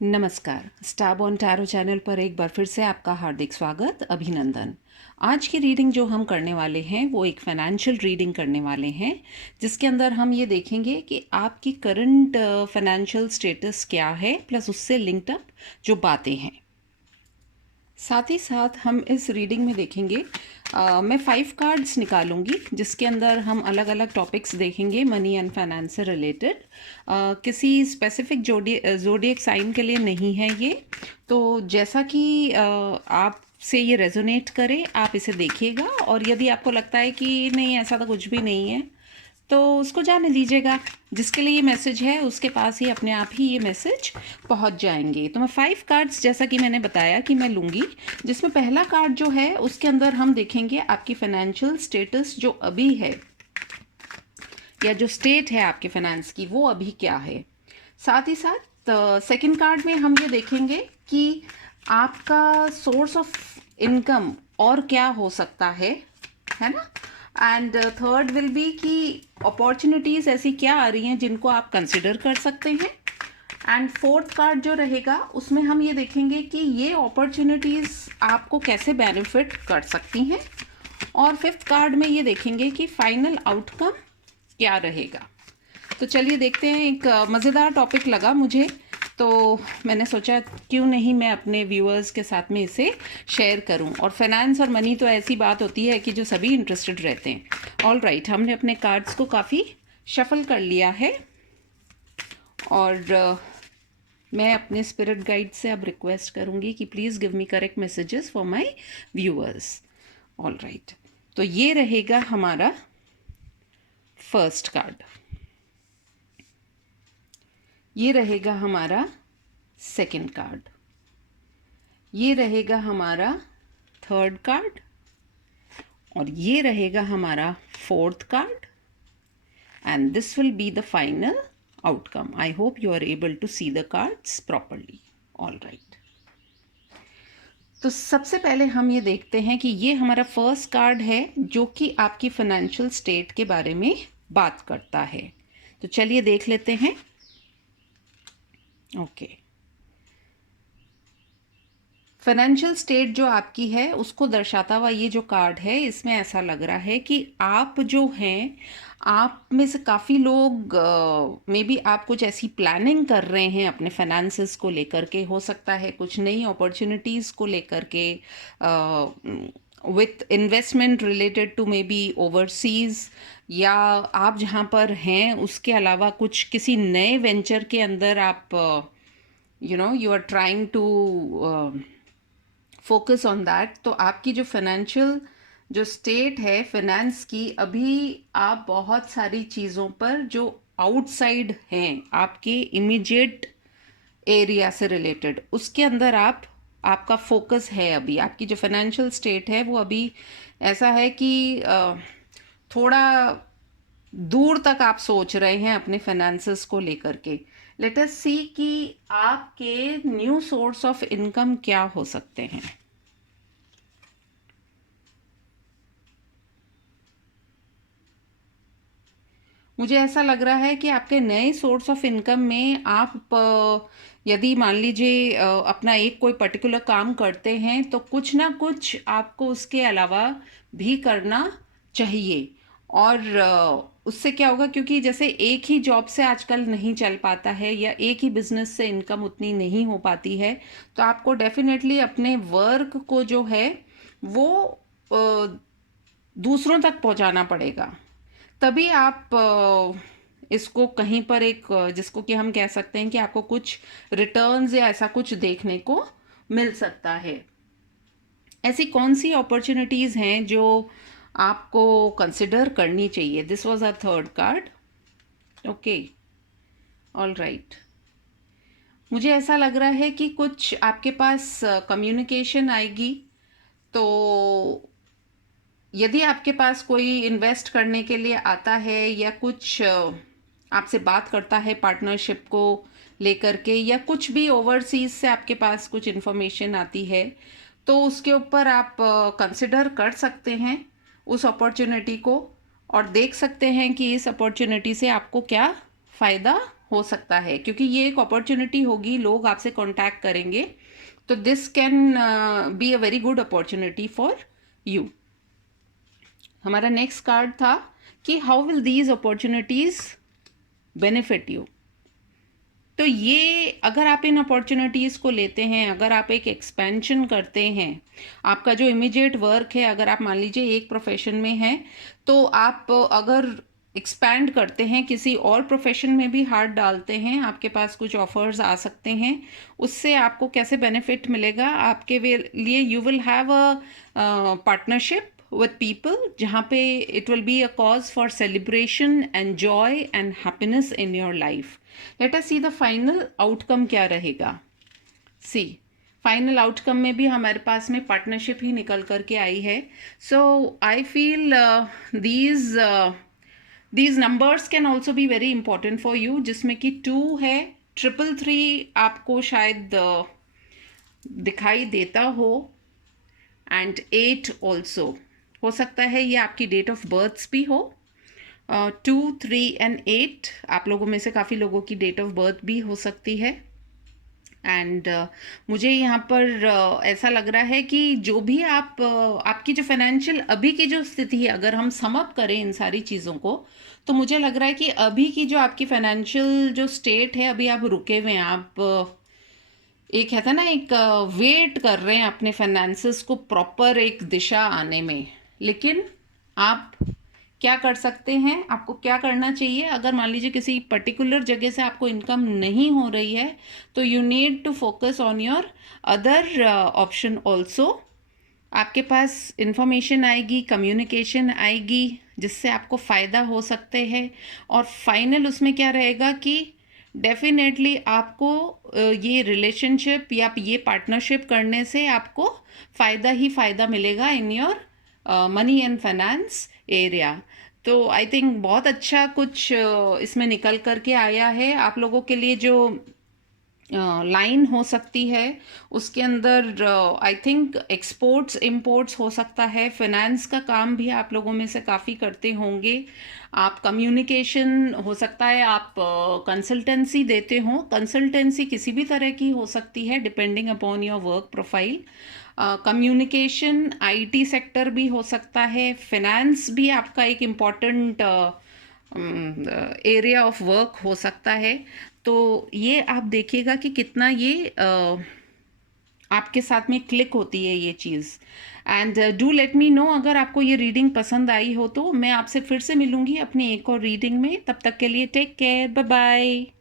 नमस्कार। स्टारबॉर्न tarot channel पर एक बार फिर से आपका हार्दिक स्वागत, अभिनंदन। आज की रीडिंग जो हम करने वाले हैं वो एक फाइनेंशियल रीडिंग करने वाले हैं, जिसके अंदर हम ये देखेंगे कि आपकी करंट फाइनेंशियल स्टेटस क्या है, प्लस उससे लिंक्ड अप जो बातें हैं। साथ ही साथ हम इस रीडिंग में देखेंगे, मैं 5 कार्ड्स निकालूंगी जिसके अंदर हम अलग अलग टॉपिक्स देखेंगे मनी एंड फाइनेंस से रिलेटेड। किसी स्पेसिफिक जोडियक साइन के लिए नहीं है ये, तो जैसा कि आप से ये रेजोनेट करे आप इसे देखिएगा, और यदि आपको लगता है कि नहीं ऐसा तो कुछ भी नहीं है तो उसको जाने दीजिएगा। जिसके लिए ये मैसेज है उसके पास ही अपने आप ही ये मैसेज पहुंच जाएंगे। तो मैं 5 कार्ड्स जैसा कि मैंने बताया कि मैं लूँगी, जिसमें पहला कार्ड जो है उसके अंदर हम देखेंगे आपकी फाइनेंशियल स्टेटस जो अभी है, या जो स्टेट है आपके फाइनेंस की वो अभी क्या है। साथ ही साथ सेकंड कार्ड में हम ये देखेंगे कि आपका सोर्स ऑफ इनकम और क्या हो सकता है ना। एंड थर्ड विल बी कि अपॉर्चुनिटीज़ ऐसी क्या आ रही हैं जिनको आप कंसिडर कर सकते हैं। एंड फोर्थ कार्ड जो रहेगा उसमें हम ये देखेंगे कि ये अपॉर्चुनिटीज़ आपको कैसे बेनिफिट कर सकती हैं। और फिफ्थ कार्ड में ये देखेंगे कि फाइनल आउटकम क्या रहेगा। तो चलिए देखते हैं। एक मज़ेदार टॉपिक लगा मुझे, तो मैंने सोचा क्यों नहीं मैं अपने व्यूअर्स के साथ में इसे शेयर करूं। और फाइनेंस और मनी तो ऐसी बात होती है कि जो सभी इंटरेस्टेड रहते हैं। ऑल राइट, हमने अपने कार्ड्स को काफ़ी शफल कर लिया है, और मैं अपने स्पिरिट गाइड से अब रिक्वेस्ट करूंगी कि please give me correct messages for my viewers. All right, तो ये रहेगा हमारा फर्स्ट कार्ड, ये रहेगा हमारा सेकंड कार्ड, ये रहेगा हमारा थर्ड कार्ड, और ये रहेगा हमारा fourth card. And this will be the final outcome. I hope you are able to see the cards properly. All right, तो सबसे पहले हम ये देखते हैं कि ये हमारा फर्स्ट कार्ड है जो कि आपकी फाइनेंशियल स्टेट के बारे में बात करता है। तो चलिए देख लेते हैं। ओके, फाइनेंशियल स्टेट जो आपकी है उसको दर्शाता हुआ ये जो कार्ड है, इसमें ऐसा लग रहा है कि आप जो हैं, आप में से काफ़ी लोग मे बी आप कुछ ऐसी प्लानिंग कर रहे हैं अपने फाइनेंसेस को लेकर के। हो सकता है कुछ नई अपॉर्चुनिटीज़ को लेकर के, with investment related to maybe overseas, या आप जहाँ पर हैं उसके अलावा कुछ किसी नए वेंचर के अंदर आप you are trying to focus on that. तो आपकी जो फाइनेंशियल जो स्टेट है फाइनेंस की, अभी आप बहुत सारी चीज़ों पर जो आउटसाइड हैं आपके इमीडिएट एरिया से रिलेटेड, उसके अंदर आपका फोकस है। अभी आपकी जो फाइनेंशियल स्टेट है वो अभी ऐसा है कि थोड़ा दूर तक आप सोच रहे हैं अपने फाइनेंसेस को लेकर के। लेट अस सी कि आपके न्यू सोर्स ऑफ इनकम क्या हो सकते हैं। मुझे ऐसा लग रहा है कि आपके नए सोर्स ऑफ इनकम में आप यदि मान लीजिए अपना एक कोई पर्टिकुलर काम करते हैं तो कुछ ना कुछ आपको उसके अलावा भी करना चाहिए। और उससे क्या होगा, क्योंकि जैसे एक ही जॉब से आजकल नहीं चल पाता है, या एक ही बिजनेस से इनकम उतनी नहीं हो पाती है, तो आपको डेफिनेटली अपने वर्क को जो है वो दूसरों तक पहुंचाना पड़ेगा। तभी आप इसको कहीं पर एक जिसको कि हम कह सकते हैं कि आपको कुछ रिटर्न्स या ऐसा कुछ देखने को मिल सकता है। ऐसी कौन सी अपॉर्चुनिटीज़ हैं जो आपको कंसिडर करनी चाहिए। This was our third card. Okay, all right, मुझे ऐसा लग रहा है कि कुछ आपके पास कम्युनिकेशन आएगी। तो यदि आपके पास कोई इन्वेस्ट करने के लिए आता है, या कुछ आपसे बात करता है पार्टनरशिप को लेकर के, या कुछ भी ओवरसीज से आपके पास कुछ इन्फॉर्मेशन आती है, तो उसके ऊपर आप कंसिडर कर सकते हैं उस अपॉर्चुनिटी को, और देख सकते हैं कि इस अपॉर्चुनिटी से आपको क्या फ़ायदा हो सकता है, क्योंकि ये एक अपॉर्चुनिटी होगी, लोग आपसे कांटेक्ट करेंगे, तो this can be a very good opportunity for you. हमारा नेक्स्ट कार्ड था कि how will these opportunities benefit you. तो ये अगर आप इन अपॉर्चुनिटीज़ को लेते हैं, अगर आप एक एक्सपेंशन करते हैं, आपका जो इमीडिएट वर्क है, अगर आप मान लीजिए एक प्रोफेशन में हैं, तो आप अगर एक्सपैंड करते हैं, किसी और प्रोफेशन में भी हाथ डालते हैं, आपके पास कुछ ऑफर्स आ सकते हैं, उससे आपको कैसे बेनिफिट मिलेगा, आपके लिए you will have a partnership with people जहाँ पे it will be a cause for celebration and joy and happiness in your life. Let us see the final outcome क्या रहेगा। See, फाइनल आउटकम में भी हमारे पास में पार्टनरशिप ही निकल कर के आई है। So I feel these numbers can also be very important for you, जिसमें कि 2 है, 333 आपको शायद दिखाई देता हो, एंड 8 ऑल्सो हो सकता है, ये आपकी डेट ऑफ बर्थ भी हो। 2, 3 एंड 8 आप लोगों में से काफ़ी लोगों की डेट ऑफ बर्थ भी हो सकती है। एंड मुझे यहाँ पर ऐसा लग रहा है कि जो भी आपकी जो फाइनेंशियल अभी की जो स्थिति है, अगर हम सम अप करें इन सारी चीज़ों को, तो मुझे लग रहा है कि अभी की जो आपकी फाइनेंशियल जो स्टेट है, अभी आप रुके हुए हैं, आप एक कहता ना, एक वेट कर रहे हैं अपने फाइनेंसेस को प्रॉपर एक दिशा आने में। लेकिन आप क्या कर सकते हैं, आपको क्या करना चाहिए, अगर मान लीजिए किसी पर्टिकुलर जगह से आपको इनकम नहीं हो रही है, तो you need to focus on your other option also. आपके पास इंफॉर्मेशन आएगी, कम्युनिकेशन आएगी, जिससे आपको फ़ायदा हो सकते हैं। और फाइनल उसमें क्या रहेगा कि डेफिनेटली आपको ये रिलेशनशिप या ये पार्टनरशिप करने से आपको फ़ायदा ही फ़ायदा मिलेगा in your money and finance area. तो आई थिंक बहुत अच्छा कुछ इसमें निकल कर के आया है आप लोगों के लिए। जो लाइन हो सकती है उसके अंदर आई थिंक एक्सपोर्ट्स इंपोर्ट्स हो सकता है, फाइनेंस का काम भी आप लोगों में से काफ़ी करते होंगे, आप कम्युनिकेशन हो सकता है, आप कंसल्टेंसी देते हो, कंसल्टेंसी किसी भी तरह की हो सकती है depending upon your work profile. Communication IT sector भी हो सकता है, फाइनेंस भी आपका एक इम्पॉर्टेंट एरिया ऑफ वर्क हो सकता है। तो ये आप देखिएगा कि कितना ये आपके साथ में क्लिक होती है ये चीज़। And do let me know अगर आपको ये रीडिंग पसंद आई हो तो। मैं आपसे फिर से मिलूँगी अपनी एक और रीडिंग में, तब तक के लिए टेक केयर, बाय बाय।